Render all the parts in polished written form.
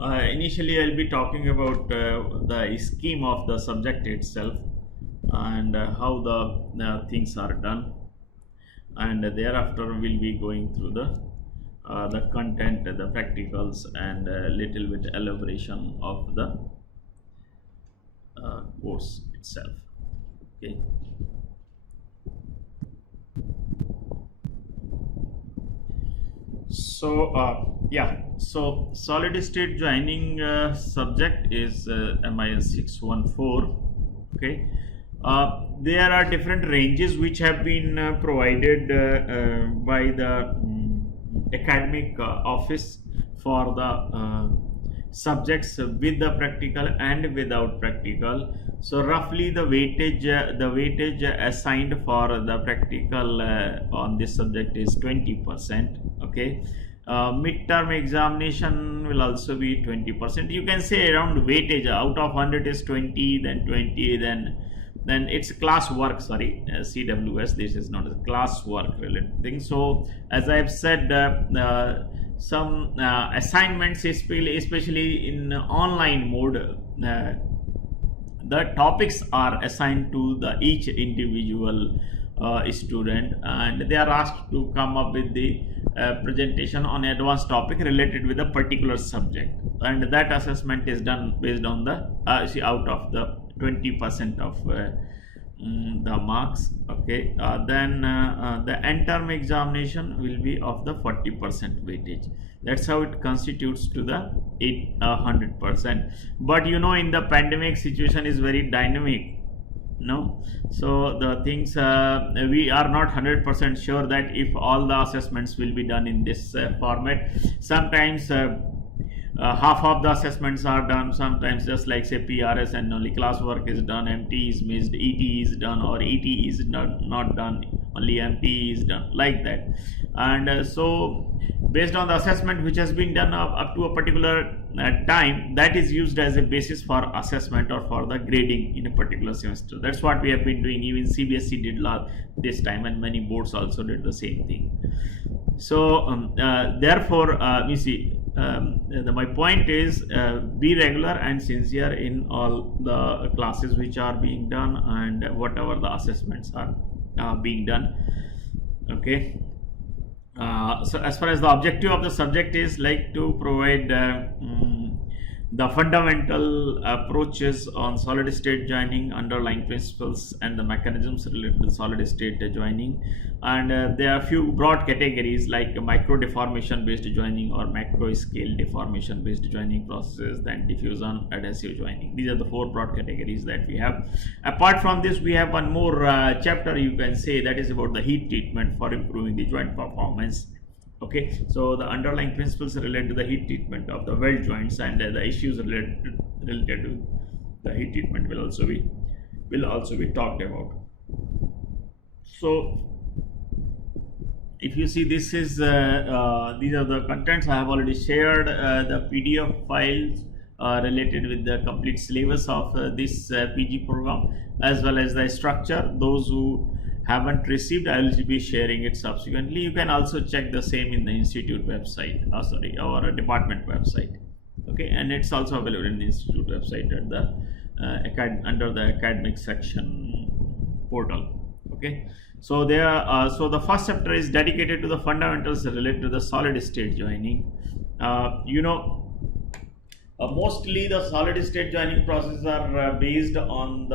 Initially, I'll be talking about the scheme of the subject itself and how the things are done, and thereafter we'll be going through the content, the practicals, and a little bit elaboration of the course itself. Okay. So solid state joining subject is MIS 614. Okay. There are different ranges which have been provided by the academic office for the subjects with the practical and without practical. So roughly the weightage assigned for the practical on this subject is 20%. Okay. Midterm examination will also be 20%. You can say around weightage out of 100 is 20, then 20, then it's class work. Sorry, CWS. This is not a class work related thing. So as I have said, some assignments, especially in online mode, the topics are assigned to the each individual student, and they are asked to come up with the presentation on advanced topic related with a particular subject, and that assessment is done based on the out of the 20% of the marks. Okay. Then the end term examination will be of the 40% weightage. That's how it constitutes to the 100%. But in the pandemic situation is very dynamic. No, so the things we are not 100% sure that if all the assessments will be done in this format. Sometimes half of the assessments are done, sometimes just like say PRS and only classwork is done, MT is missed, ET is done, or ET is not done, only MT is done, like that. And so based on the assessment which has been done up to a particular time, that is used as a basis for assessment or for the grading in a particular semester. That's what we have been doing. Even CBSE did this time, and many boards also did the same thing. So therefore you see, my point is be regular and sincere in all the classes which are being done and whatever the assessments are being done. Okay. So as far as the objective of the subject is like to provide the fundamental approaches on solid state joining, underlying principles, and the mechanisms related to solid state joining. And there are a few broad categories like micro deformation based joining or macro scale deformation based joining processes, then diffusion, adhesive joining. These are the four broad categories that we have. Apart from this, we have one more chapter, you can say, that is about the heat treatment for improving the joint performance. Okay, so the underlying principles related to the heat treatment of the weld joints and the issues related to the heat treatment will also be talked about. So if you see, this is these are the contents. I have already shared the PDF files related with the complete syllabus of this PG program, as well as the structure. Those who haven't received, I will be sharing it subsequently. You can also check the same in the institute website, our department website. Okay, and it's also available in the institute website at the under the academic section portal. Okay, so so the first chapter is dedicated to the fundamentals related to the solid state joining. Mostly the solid state joining processes are based on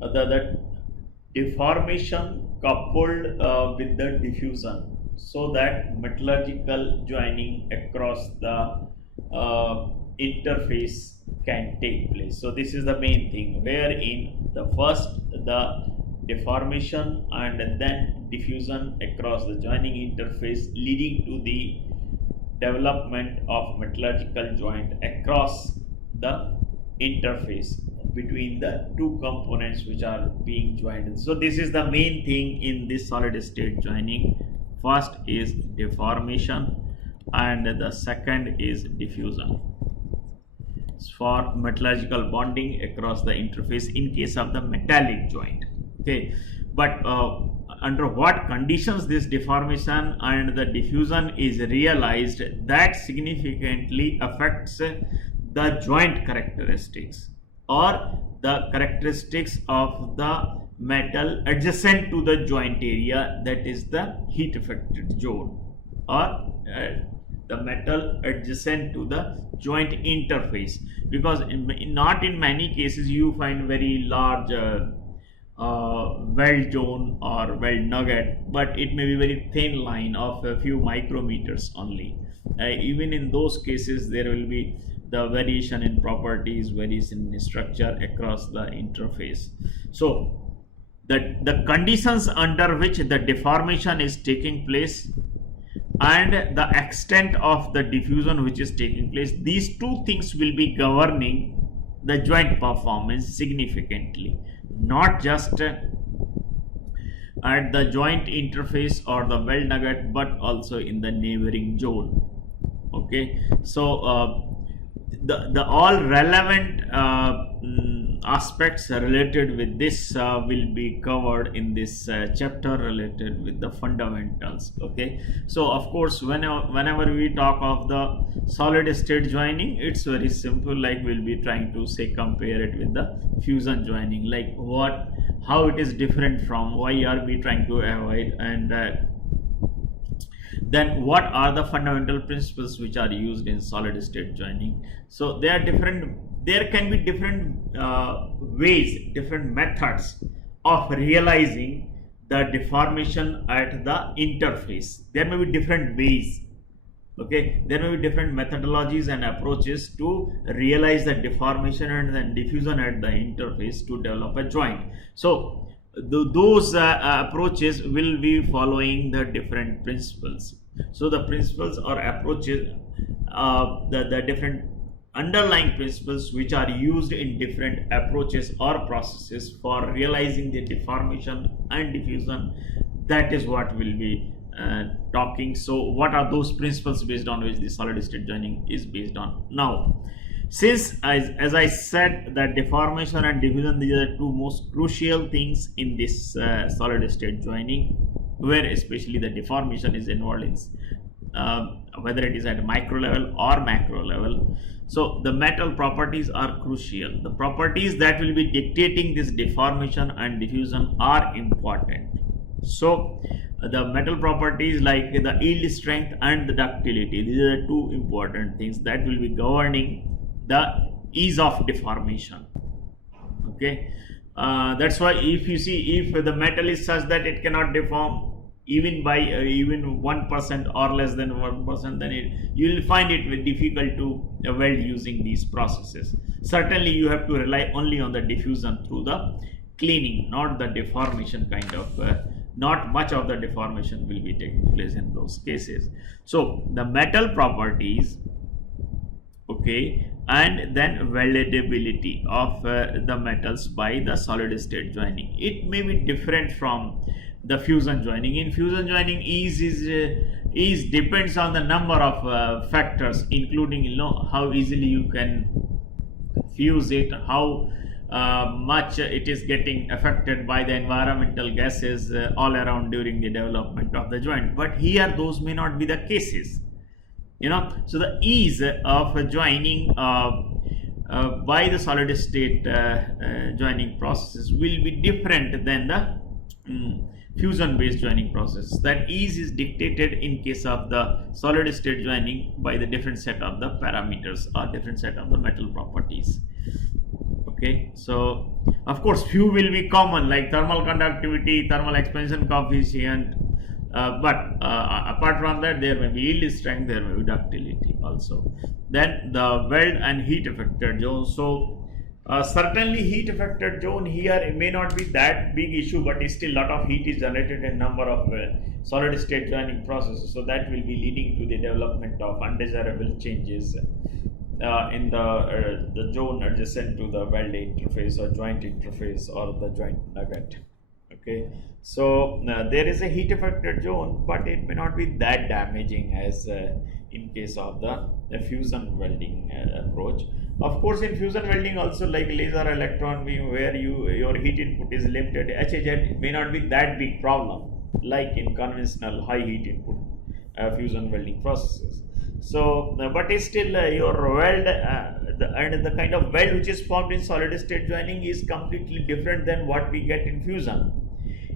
the deformation coupled with the diffusion, so that metallurgical joining across the interface can take place. So this is the main thing, wherein the deformation and then diffusion across the joining interface, leading to the development of metallurgical joint across the interface between the two components which are being joined. So this is the main thing in this solid state joining. First is deformation and the second is diffusion for metallurgical bonding across the interface in case of the metallic joint. Okay, but under what conditions this deformation and the diffusion is realized, that significantly affects the joint characteristics or the characteristics of the metal adjacent to the joint area, that is the heat affected zone, or the metal adjacent to the joint interface, because not in many cases you find very large weld zone or weld nugget, but it may be very thin line of a few micrometers only. Even in those cases there will be the variation in properties, variation in structure across the interface. So the conditions under which the deformation is taking place and the extent of the diffusion which is taking place, these two things will be governing the joint performance significantly, not just at the joint interface or the weld nugget, but also in the neighboring zone. Okay, so the all relevant aspects related with this will be covered in this chapter related with the fundamentals. Okay, so of course whenever we talk of the solid state joining, it's very simple, like we'll be trying to say compare it with the fusion joining, like how it is different from, why are we trying to avoid, and then what are the fundamental principles which are used in solid state joining. So there can be different ways, different methods of realizing the deformation at the interface. There may be different ways. Okay, there may be different methodologies and approaches to realize the deformation and then diffusion at the interface to develop a joint. So those approaches will be following the different principles. So the principles or approaches, the different underlying principles which are used in different approaches or processes for realizing the deformation and diffusion, that is what will be talking. So what are those principles based on which the solid state joining is based on? Now, since as I said that deformation and diffusion, these are the two most crucial things in this solid state joining, where especially the deformation is involved in whether it is at micro level or macro level. So the metal properties are crucial. The properties that will be dictating this deformation and diffusion are important. So the metal properties like the yield strength and the ductility, these are the two important things that will be governing the ease of deformation. Okay, that's why if you see, if the metal is such that it cannot deform even by even 1% or less than 1%, then you will find it very difficult to weld using these processes. Certainly you have to rely only on the diffusion through the cleaning, not the deformation kind of not much of the deformation will be taking place in those cases. So the metal properties, okay, and then weldability of the metals by the solid state joining, it may be different from the fusion joining. In fusion joining, ease depends on the number of factors, including how easily you can fuse it, how much it is getting affected by the environmental gases all around during the development of the joint. But here those may not be the cases, so the ease of joining by the solid state joining processes will be different than the fusion based joining process. That ease is dictated in case of the solid state joining by the different set of the parameters or different set of the metal properties. Okay, so of course few will be common, like thermal conductivity, thermal expansion coefficient, but apart from that there may be yield strength, there may be ductility also. Then the weld and heat affected zone. So certainly heat affected zone here, it may not be that big issue, but still lot of heat is generated in number of solid state joining processes, so that will be leading to the development of undesirable changes in the zone adjacent to the weld interface or joint interface or the joint nugget. Okay, so there is a heat affected zone, but it may not be that damaging as in case of the fusion welding approach. Of course, in fusion welding also, like laser electron beam, where your heat input is limited, HHN may not be that big problem like in conventional high heat input fusion welding processes. So, but it's still your weld and the kind of weld which is formed in solid state joining is completely different than what we get in fusion.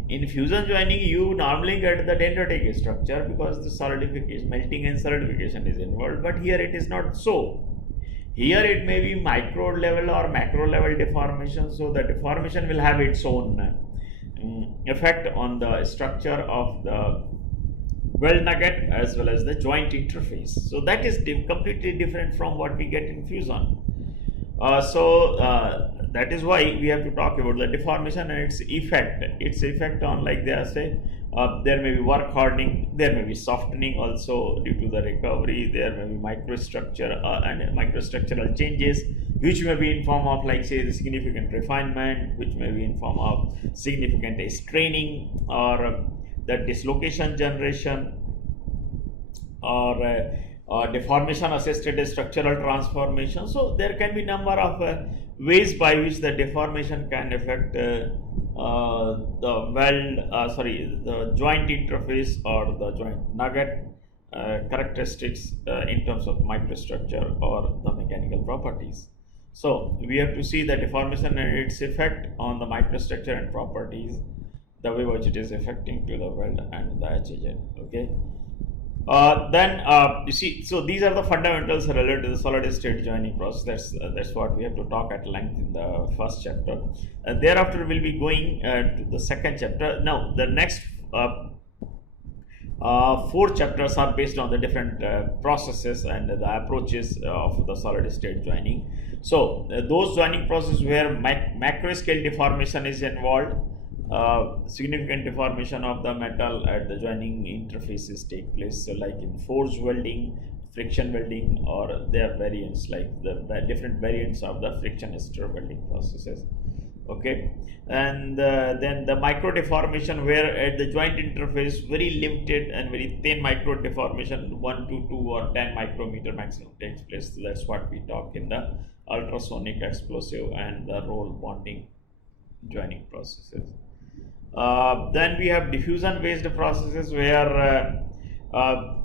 In fusion joining, you normally get the dendritic structure because the solidification, melting and solidification is involved, but here it is not so. Here it may be micro level or macro level deformation, so the deformation will have its own effect on the structure of the weld nugget as well as the joint interface. So that is completely different from what we get in fusion. That is why we have to talk about the deformation and its effect on, like they say, there may be work hardening, there may be softening also due to the recovery, there may be microstructure and microstructural changes which may be in form of, like say, the significant refinement, which may be in form of significant straining or the dislocation generation or deformation assisted structural transformation. So there can be number of ways by which the deformation can affect the joint interface or the joint nugget characteristics in terms of microstructure or the mechanical properties. So we have to see the deformation and its effect on the microstructure and properties, the way which it is affecting to the weld and the HHN. Okay. You see, so these are the fundamentals related to the solid state joining process. That's what we have to talk at length in the first chapter. Thereafter, we'll be going to the second chapter. Now, the next 4 chapters are based on the different processes and the approaches of the solid state joining. So, those joining processes where macro scale deformation is involved, significant deformation of the metal at the joining interfaces take place. So, like in forged welding, friction welding, or their variants, like the different variants of the friction stir welding processes. Okay, and then the micro deformation, where at the joint interface very limited and very thin micro deformation, 1 to 2 or 10 micrometer maximum takes place. So that's what we talk in the ultrasonic explosive and the roll bonding joining processes. Then we have diffusion based processes where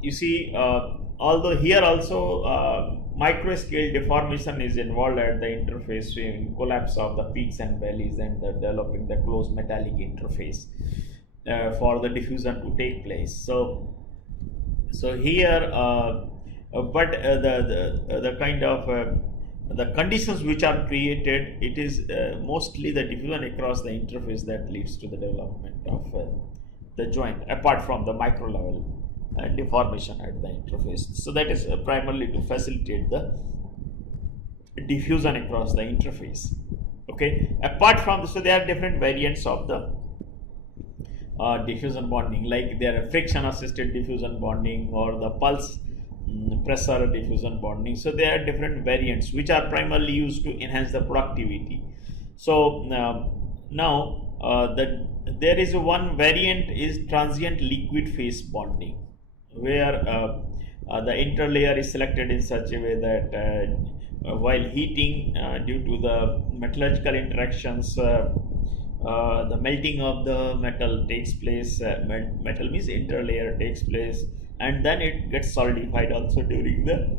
you see, although here also micro scale deformation is involved at the interface in collapse of the peaks and valleys and developing the closed metallic interface for the diffusion to take place. So here, the kind of the conditions which are created, it is mostly the diffusion across the interface that leads to the development of the joint, apart from the micro level deformation at the interface. So that is primarily to facilitate the diffusion across the interface. Okay, apart from this, so there are different variants of the diffusion bonding, like there are friction assisted diffusion bonding or the pulse pressure diffusion bonding. So there are different variants which are primarily used to enhance the productivity. So there is one variant is transient liquid phase bonding, where the interlayer is selected in such a way that while heating due to the metallurgical interactions, the melting of the metal takes place. Metal means interlayer takes place, and then it gets solidified also during the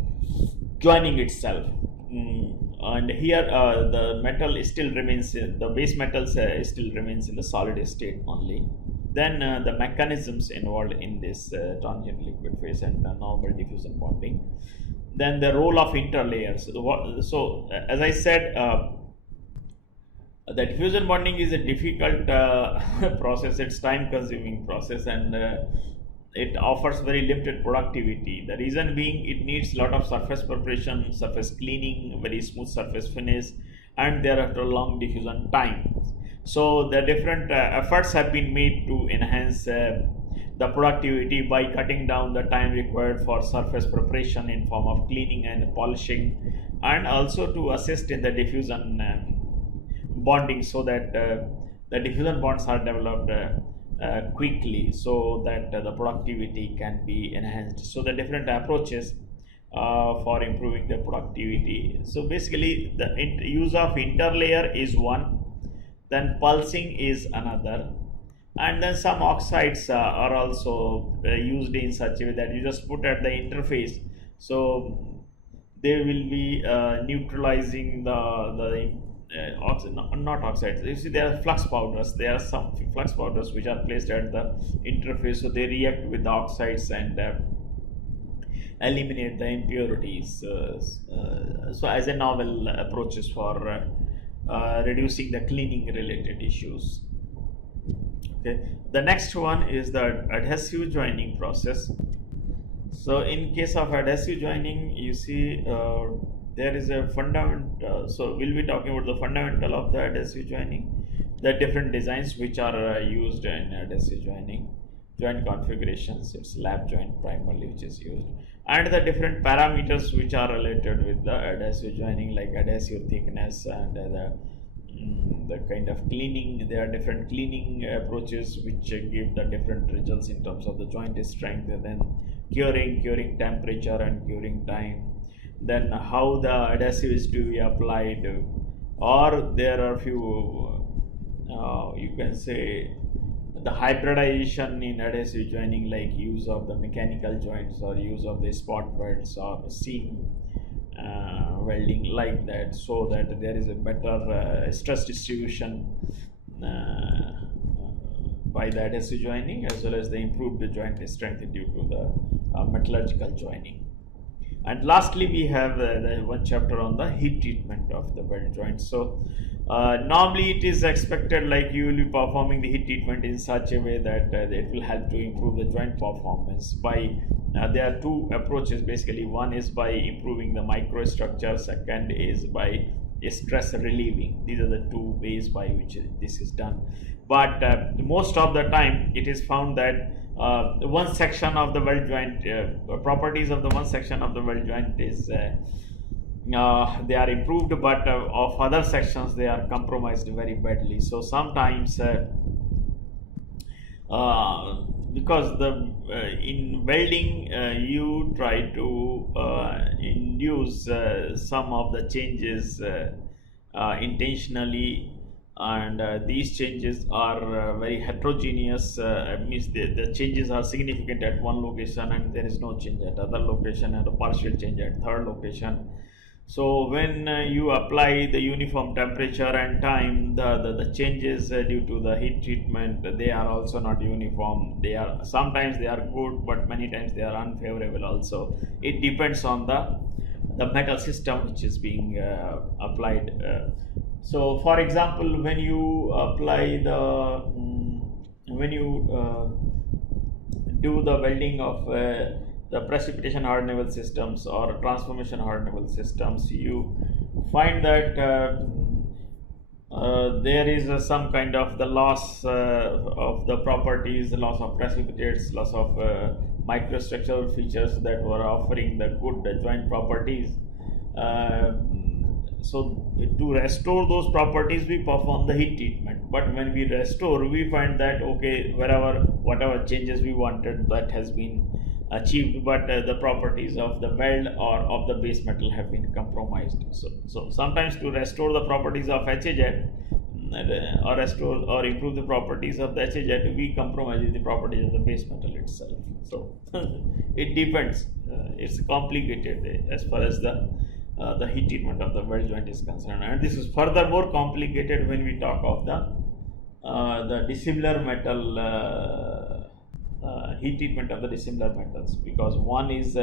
joining itself. And here the metal still remains in the base metals still remains in the solid state only. Then the mechanisms involved in this transient liquid phase and normal diffusion bonding. Then the role of interlayers. So as I said, the diffusion bonding is a difficult process. It's time consuming process, and it offers very limited productivity. The reason being, it needs a lot of surface preparation, surface cleaning, very smooth surface finish, and thereafter long diffusion time. So the different efforts have been made to enhance the productivity by cutting down the time required for surface preparation in form of cleaning and polishing, and also to assist in the diffusion bonding, so that the diffusion bonds are developed quickly, so that the productivity can be enhanced. So the different approaches for improving the productivity. So basically, the use of interlayer is one, then pulsing is another, and then some oxides are also used in such a way that you just put at the interface. So they will be neutralizing not oxides. You see, there are flux powders. There are some flux powders which are placed at the interface, so they react with the oxides and eliminate the impurities. So, as a novel approaches for reducing the cleaning related issues. Okay. The next one is the adhesive joining process. So in case of adhesive joining, you see there is a fundamental. So we'll be talking about the fundamental of the adhesive joining, the different designs which are used in adhesive joining, joint configurations. It's lap joint primarily which is used, and the different parameters which are related with the adhesive joining, like adhesive thickness and the kind of cleaning. There are different cleaning approaches which give the different results in terms of the joint strength, and then curing temperature and curing time, then how the adhesive is to be applied, or there are few you can say the hybridization in adhesive joining, like use of the mechanical joints or use of the spot welds or seam welding, like that, so that there is a better stress distribution by the adhesive joining, as well as the improved joint strength due to the metallurgical joining. And lastly, we have the one chapter on the heat treatment of the weld joints. So normally it is expected, like you will be performing the heat treatment in such a way that it will help to improve the joint performance by there are two approaches basically. One is by improving the microstructure, second is by stress relieving. These are the two ways by which this is done. But most of the time it is found that one section of the weld joint, properties of the one section of the weld joint is they are improved, but of other sections they are compromised very badly. So sometimes because the in welding you try to induce some of the changes intentionally, and these changes are very heterogeneous. Means the changes are significant at one location and there is no change at other location, and a partial change at third location. So when you apply the uniform temperature and time, the changes due to the heat treatment, they are also not uniform. They are sometimes they are good, but many times they are unfavorable also. It depends on the metal system which is being applied. So for example, when you apply the when you do the welding of the precipitation hardenable systems or transformation hardenable systems, you find that there is some kind of the loss of the properties, the loss of precipitates, loss of microstructural features that were offering the good joint properties. So to restore those properties, we perform the heat treatment. But when we restore, we find that okay, whatever changes we wanted, that has been achieved, but the properties of the weld or of the base metal have been compromised. So sometimes to restore the properties of HAZ or restore or improve the properties of the HAZ, we compromise the properties of the base metal itself. So it depends. It's complicated as far as the heat treatment of the weld joint is concerned, and this is further more complicated when we talk of the dissimilar metal heat treatment of the dissimilar metals, because one is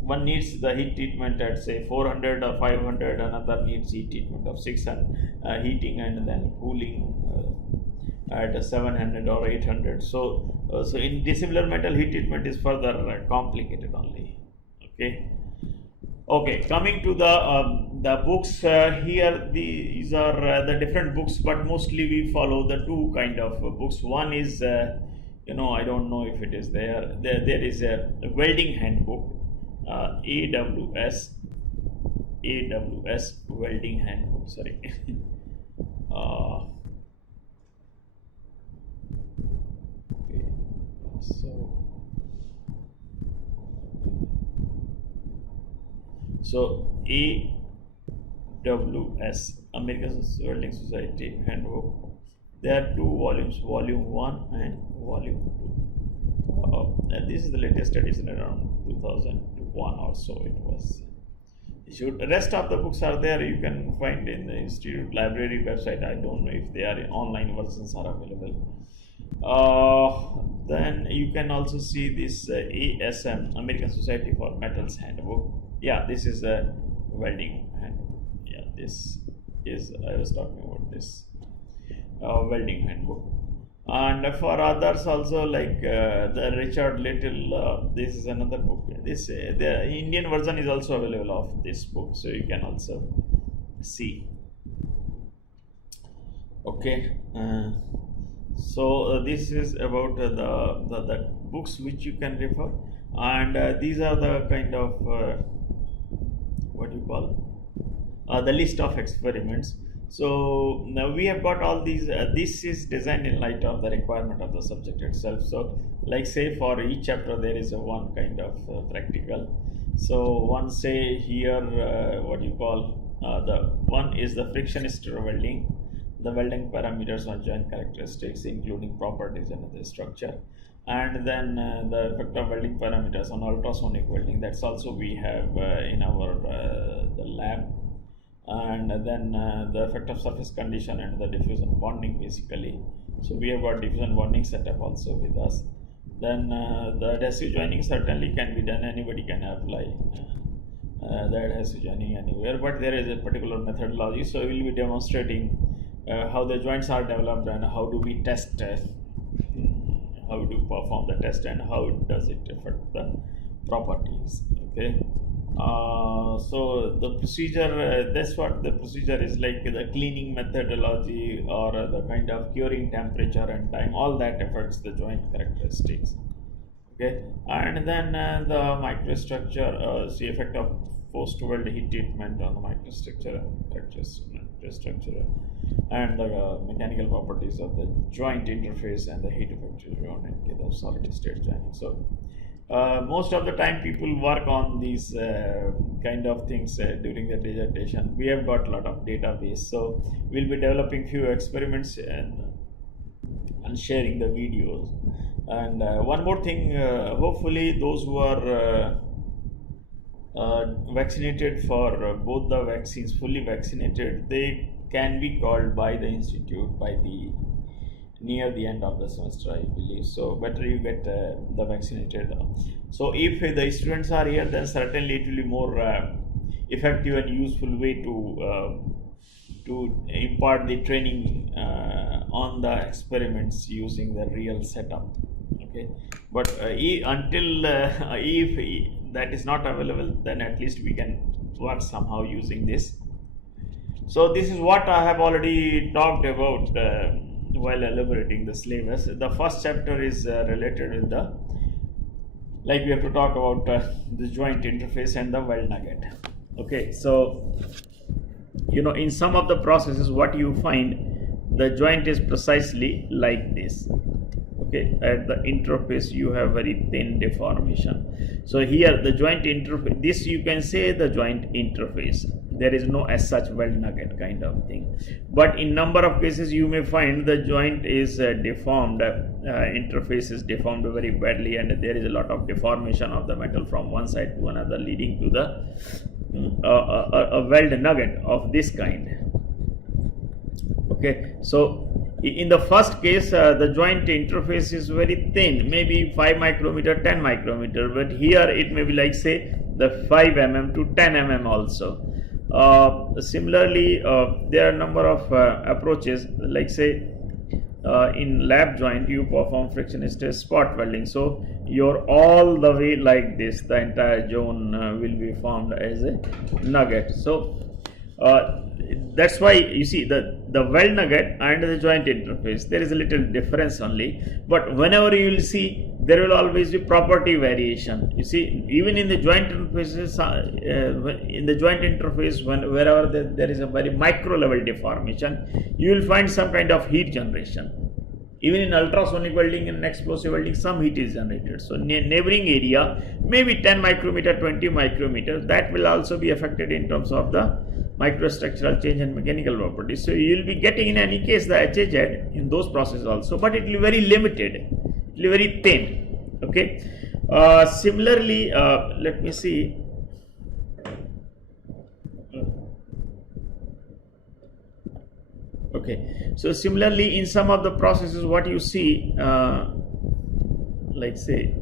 one needs the heat treatment at say 400 or 500, another needs heat treatment of 600 heating and then cooling at 700 or 800. So in dissimilar metal, heat treatment is further complicated only. Okay, coming to the books, here these are the different books, but mostly we follow the two kind of books. One is I don't know if it is there. There is a welding handbook, AWS welding handbook. Sorry. Okay. So So AWS, American Welding Society Handbook. There are two volumes, volume 1 and volume 2. And this is the latest edition, around 2001 or so it was issued. The rest of the books are there, you can find in the Institute Library website. I don't know if they are in online versions are available. Then you can also see this ASM, American Society for Metals Handbook. Yeah, this is a welding handbook. Yeah, this is, I was talking about this welding handbook. And for others also, like the Richard Little, this is another book. This the Indian version is also available of this book, so you can also see. Okay, so this is about the books which you can refer, and these are the kind of what you call the list of experiments. So now we have got all these. This is designed in light of the requirement of the subject itself. So, like say for each chapter there is a one kind of practical. So one say here what you call the one is the frictionist welding, the welding parameters on joint characteristics, including properties and the structure, and then the effect of welding parameters on ultrasonic welding. That's also we have in our the lab. And then the effect of surface condition and the diffusion bonding basically. So we have got diffusion bonding setup also with us. Then the adhesive joining certainly can be done, anybody can apply the adhesive joining anywhere, but there is a particular methodology. So we will be demonstrating how the joints are developed and how do we test, how do perform the test and how does it affect the properties. Okay. So the procedure, that's what the procedure is like, the cleaning methodology or the kind of curing temperature and time, all that affects the joint characteristics. Okay, and then the microstructure, the effect of post weld heat treatment on the microstructure and characteristics, and the mechanical properties of the joint interface and the heat effective joint and case of solid state joining. So most of the time people work on these kind of things during the dissertation. We have got a lot of database, so we'll be developing few experiments and sharing the videos. And one more thing, hopefully those who are vaccinated for both the vaccines, fully vaccinated, they can be called by the institute by the near the end of the semester, I believe. So better you get the vaccinated. So if the students are here, then certainly it will be more effective and useful way to impart the training on the experiments using the real setup. Okay, but until if that is not available, then at least we can work somehow using this. So this is what I have already talked about while elaborating the syllabus. The first chapter is related with the, like we have to talk about the joint interface and the weld nugget. Okay, so you know, in some of the processes what you find, the joint is precisely like this. Okay, at the interface you have very thin deformation. So here the joint interface, this you can say the joint interface, there is no as such weld nugget kind of thing. But in number of cases you may find the joint is deformed, interface is deformed very badly, and there is a lot of deformation of the metal from one side to another, leading to the a weld nugget of this kind. Okay, so in the first case the joint interface is very thin, maybe 5 micrometer, 10 micrometer, but here it may be like say the 5 mm to 10 mm also. Similarly there are number of approaches, like say in lab joint you perform frictionist spot welding, so you're all the way like this, the entire zone will be formed as a nugget. So that's why you see the weld nugget and the joint interface, there is a little difference only, but whenever you will see there will always be property variation. You see, even in the joint interfaces, wherever there is a very micro level deformation, you will find some kind of heat generation. Even in ultrasonic welding and explosive welding, some heat is generated. So neighboring area, maybe 10 micrometer, 20 micrometer, that will also be affected in terms of the microstructural change and mechanical properties. So you will be getting in any case the HAZ in those processes also, but it will be very limited, it will be very thin. Okay. Similarly, let me see. Okay, so similarly in some of the processes what you see, like say,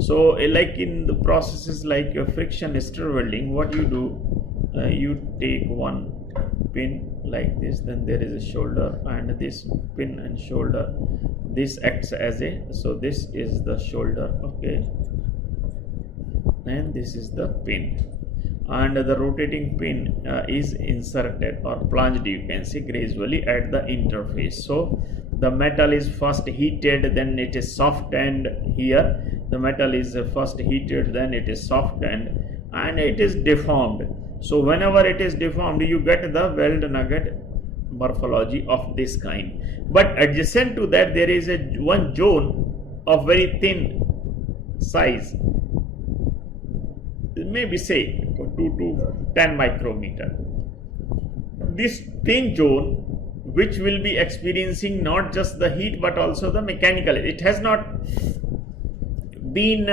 so like in the processes like friction stir welding, what you do, you take one pin like this, then there is a shoulder, and this pin and shoulder, this acts as a, so this is the shoulder, okay, and this is the pin, and the rotating pin is inserted or plunged, you can see, gradually at the interface. So the metal is first heated, then it is softened. Here the metal is first heated, then it is softened, and it is deformed. So whenever it is deformed, you get the weld nugget morphology of this kind. But adjacent to that, there is a one zone of very thin size, maybe say 2 to 10 micrometer. This thin zone, which will be experiencing not just the heat but also the mechanical, it has not been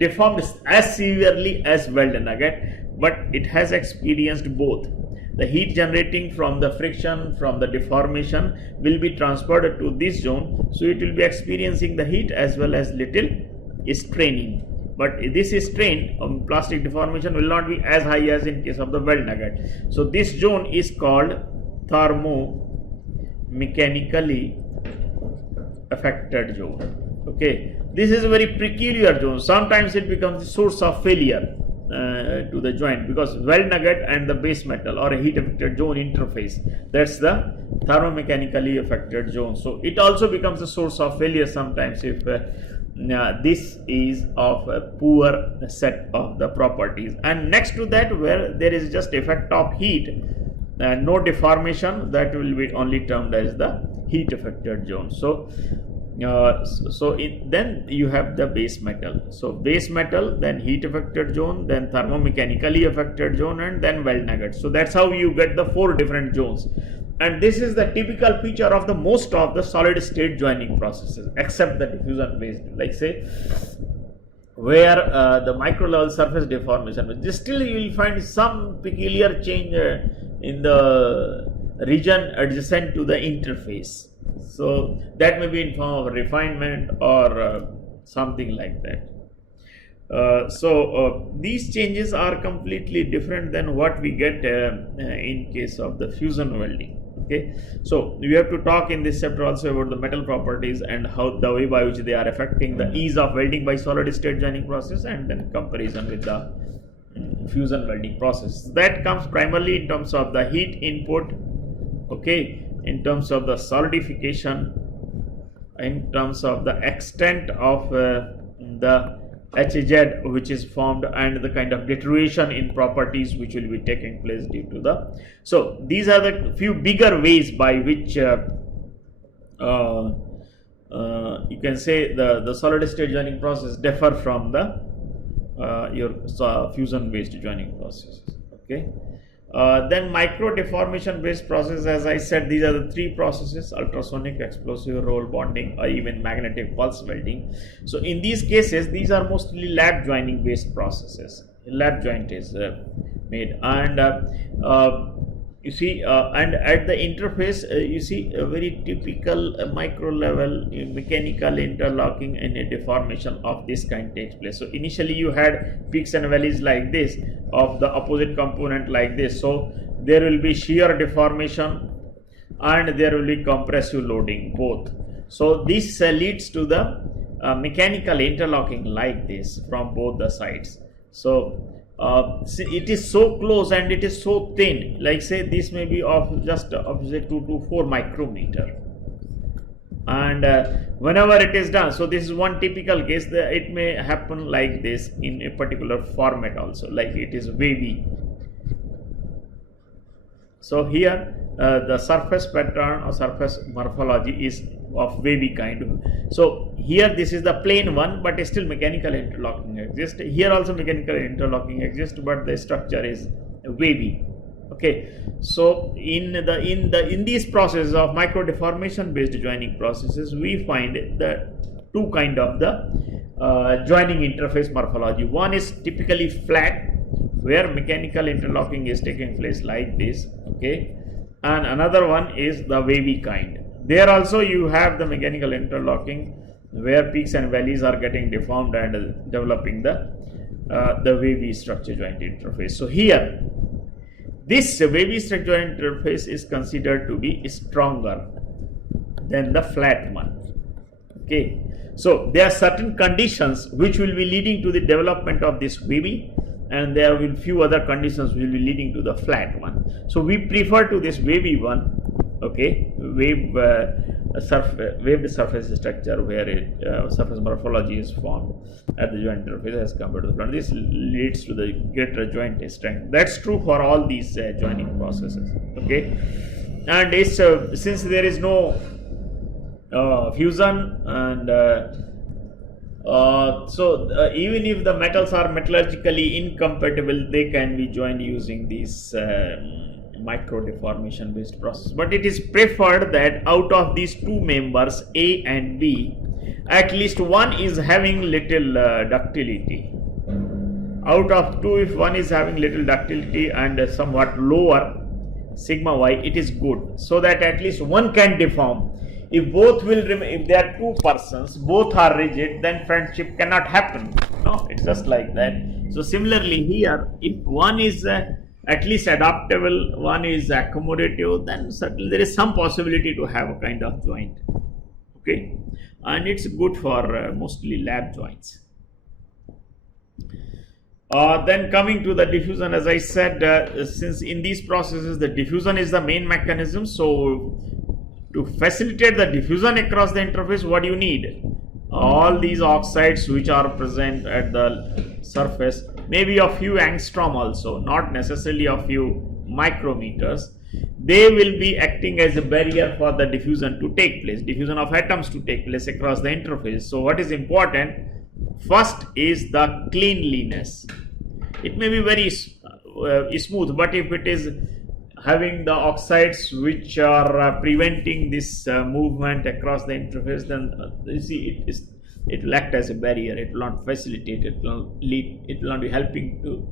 deformed as severely as weld nugget, but it has experienced both. The heat generating from the friction, from the deformation, will be transferred to this zone, so it will be experiencing the heat as well as little straining. But this strain plastic deformation will not be as high as in case of the weld nugget. So this zone is called thermomechanically affected zone. Okay, this is a very peculiar zone. Sometimes it becomes the source of failure to the joint, because weld nugget and the base metal or a heat affected zone interface, that's the thermomechanically affected zone. So it also becomes a source of failure sometimes if this is of a poor set of the properties. And next to that, where there is just effect of heat and no deformation, that will be only termed as the heat affected zone. So then you have the base metal. So base metal, then heat affected zone, then thermomechanically affected zone, and then weld nugget. So that's how you get the 4 different zones. And this is the typical feature of the most of the solid state joining processes, except the diffusion based, like say where the micro level surface deformation. Still you will find some peculiar change in the region adjacent to the interface. So that may be in form of refinement or something like that. These changes are completely different than what we get in case of the fusion welding. Okay, so we have to talk in this chapter also about the metal properties and how the way by which they are affecting the ease of welding by solid state joining process, and then comparison with the fusion welding process. That comes primarily in terms of the heat input, okay, in terms of the solidification, in terms of the extent of the HAZ which is formed, and the kind of deterioration in properties which will be taking place due to the. So these are the few bigger ways by which you can say the solid state joining process differ from the your fusion based joining processes. Okay. Then micro deformation based process, as I said, these are the 3 processes: ultrasonic, explosive, roll bonding, or even magnetic pulse welding. So in these cases, these are mostly lab joining based processes. Lab joint is made, and you see, and at the interface you see a very typical micro level mechanical interlocking and a deformation of this kind takes place. So initially you had peaks and valleys like this of the opposite component like this, so there will be shear deformation and there will be compressive loading both. So this leads to the mechanical interlocking like this from both the sides. So see, it is so close and it is so thin, like say this may be of just say 2 to 4 micrometer, and whenever it is done, so this is one typical case, it may happen like this in a particular format also, like it is wavy. So here the surface pattern or surface morphology is of wavy kind. So here this is the plain one, but still mechanical interlocking exists. Here also mechanical interlocking exists, but the structure is wavy. Okay, so in these processes of micro deformation based joining processes, we find the two kind of the joining interface morphology. One is typically flat, where mechanical interlocking is taking place like this. Okay, and another one is the wavy kind. There also you have the mechanical interlocking, where peaks and valleys are getting deformed and developing the wavy structure joint interface. So here, this wavy structure joint interface is considered to be stronger than the flat one. Okay, so there are certain conditions which will be leading to the development of this wavy, and there will few other conditions will be leading to the flat one. So we prefer to this wavy one. Okay, waved surface structure, where surface morphology is formed at the joint interface as compared to the front. This leads to the greater joint strength. That's true for all these joining processes. Okay, and it's since there is no fusion, and so even if the metals are metallurgically incompatible, they can be joined using these micro deformation based process. But it is preferred that out of these two members, A and B, at least one is having little ductility. Out of two, if one is having little ductility and somewhat lower sigma y, it is good, so that at least one can deform. If both will remain, if there are two persons, both are rigid, then friendship cannot happen. No, it's just like that. So similarly here, if one is at least adaptable, one is accommodative, then certainly there is some possibility to have a kind of joint. Okay, and it's good for mostly lab joints. Then coming to the diffusion, as I said, since in these processes the diffusion is the main mechanism, so to facilitate the diffusion across the interface, what do you need? All these oxides which are present at the surface, maybe a few angstrom also, not necessarily a few micrometers, they will be acting as a barrier for the diffusion to take place, diffusion of atoms to take place across the interface. So what is important first is the cleanliness. It may be very smooth, but if it is having the oxides which are preventing this movement across the interface, then you see it will act as a barrier. It will not facilitate, it will not be helping to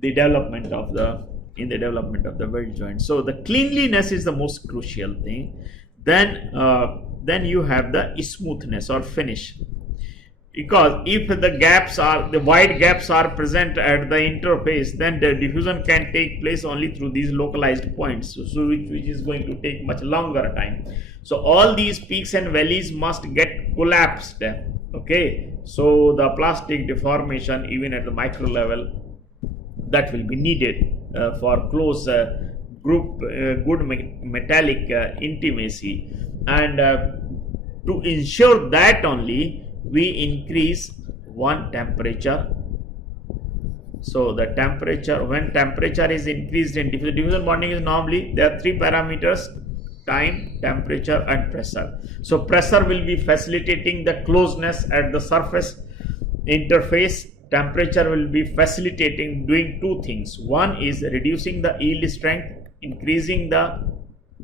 the development of the weld joint. So the cleanliness is the most crucial thing. Then you have the smoothness or finish, because if the wide gaps are present at the interface, then the diffusion can take place only through these localized points, so which is going to take much longer time. So all these peaks and valleys must get collapsed. Okay, so the plastic deformation even at the micro level, that will be needed for close good metallic intimacy, and to ensure that only we increase one temperature. So the temperature, when temperature is increased in diffusion bonding, is normally there are three parameters: time, temperature and pressure. So pressure will be facilitating the closeness at the surface interface. Temperature will be facilitating doing two things. One is reducing the yield strength, increasing the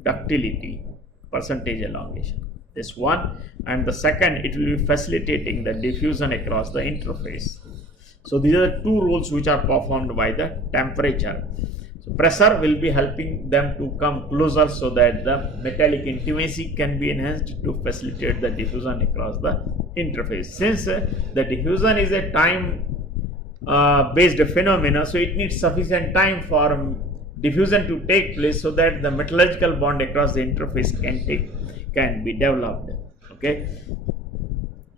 ductility, percentage elongation. This one, and the second, it will be facilitating the diffusion across the interface. So these are the two roles which are performed by the temperature. So pressure will be helping them to come closer so that the metallic intimacy can be enhanced to facilitate the diffusion across the interface. Since the diffusion is a time based phenomena, so it needs sufficient time for diffusion to take place so that the metallurgical bond across the interface can be developed. Okay,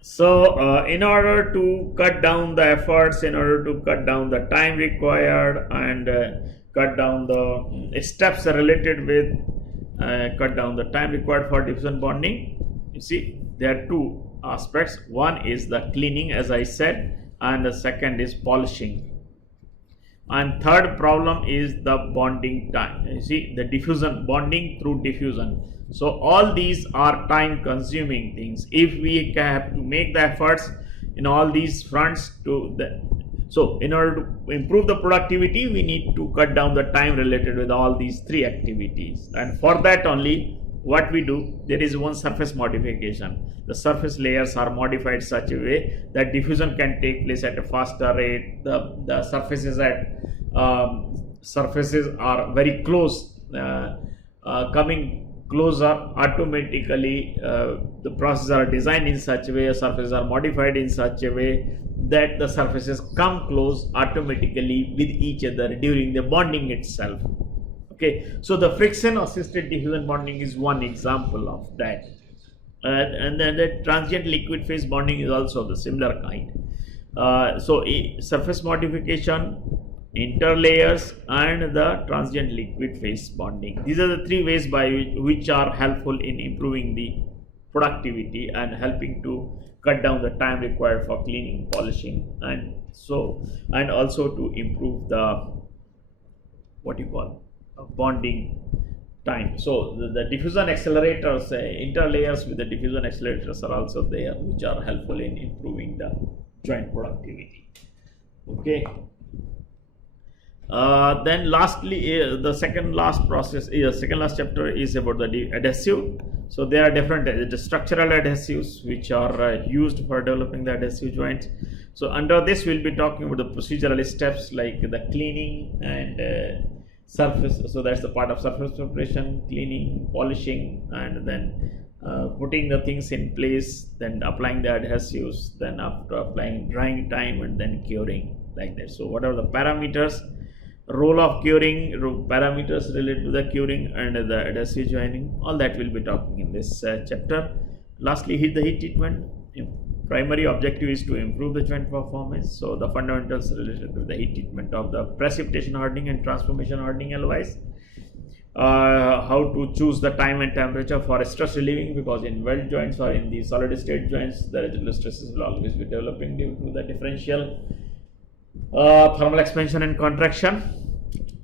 so in order to cut down the efforts, in order to cut down the time required, and cut down the steps related with cut down the time required for diffusion bonding, you see there are two aspects. One is the cleaning, as I said, and the second is polishing. And third problem is the bonding time. You see, the diffusion, bonding through diffusion. So all these are time consuming things. If we have to make the efforts in all these fronts so in order to improve the productivity, we need to cut down the time related with all these three activities. And for that only, what we do, there is one surface modification. The surface layers are modified such a way that diffusion can take place at a faster rate. The surfaces are very close, coming closer automatically. The processes are designed in such a way, surfaces are modified in such a way that the surfaces come close automatically with each other during the bonding itself. Okay, so the friction assisted diffusion bonding is one example of that. And then the transient liquid phase bonding is also the similar kind. Surface modification, interlayers, and the transient liquid phase bonding. These are the three ways by which are helpful in improving the productivity and helping to cut down the time required for cleaning, polishing, and also to improve the bonding time. So the diffusion accelerators, interlayers with the diffusion accelerators are also there, which are helpful in improving the joint productivity. Okay. Then lastly, the second last chapter is about the adhesive. So there are different structural adhesives which are used for developing the adhesive joints. So under this, we'll be talking about the procedural steps like the cleaning and surface. So that's the part of surface preparation, cleaning, polishing, and then putting the things in place, then applying the adhesives, then after applying, drying time, and then curing, like that. So what are the parameters, role of curing, parameters related to the curing and the adhesive joining, all that we'll be talking in this chapter. Lastly, the heat treatment. Primary objective is to improve the joint performance. So the fundamentals related to the heat treatment of the precipitation hardening and transformation hardening alloys. How to choose the time and temperature for stress relieving, because in weld joints or in the solid state joints, the residual stresses will always be developing due to the differential thermal expansion and contraction,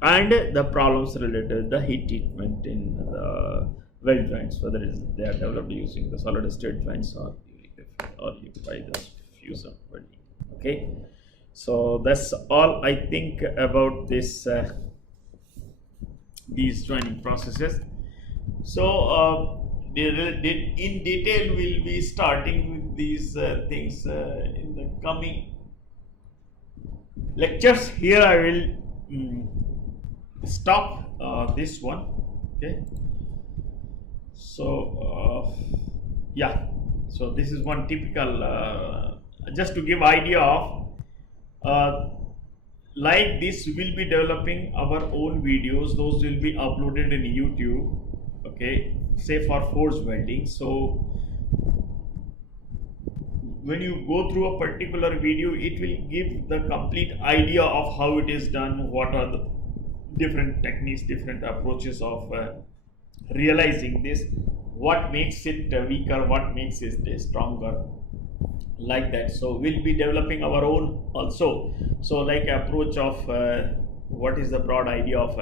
and the problems related to the heat treatment in the weld joints, whether they are developed using the solid state joints or by the fusion welding. Okay, so that's all I think about this these joining processes. So in detail we'll be starting with these things in the coming lectures. Here I will stop this one. Okay, so yeah, so this is one typical just to give idea of like this, we'll be developing our own videos. Those will be uploaded in YouTube, okay, say for forge welding. So when you go through a particular video, it will give the complete idea of how it is done, what are the different techniques, different approaches of realizing this, what makes it weaker, what makes it stronger, like that. So we'll be developing our own also. So like approach of what is the broad idea of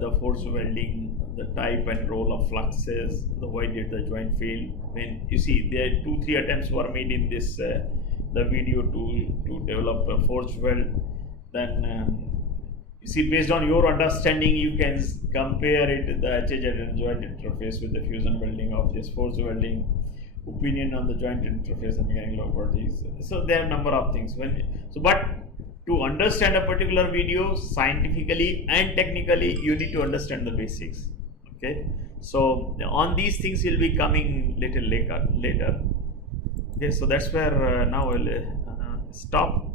the forge welding, the type and role of fluxes, the why did the joint fail. When you see there 2-3 attempts were made in this the video to develop a forge weld, then you see, based on your understanding, you can compare it the HHZ and joint interface with the fusion welding of this forge welding, opinion on the joint interface and mechanical properties. So there are a number of things. But to understand a particular video scientifically and technically, you need to understand the basics. Okay, so on these things will be coming little later. Okay, so that's where now I'll stop.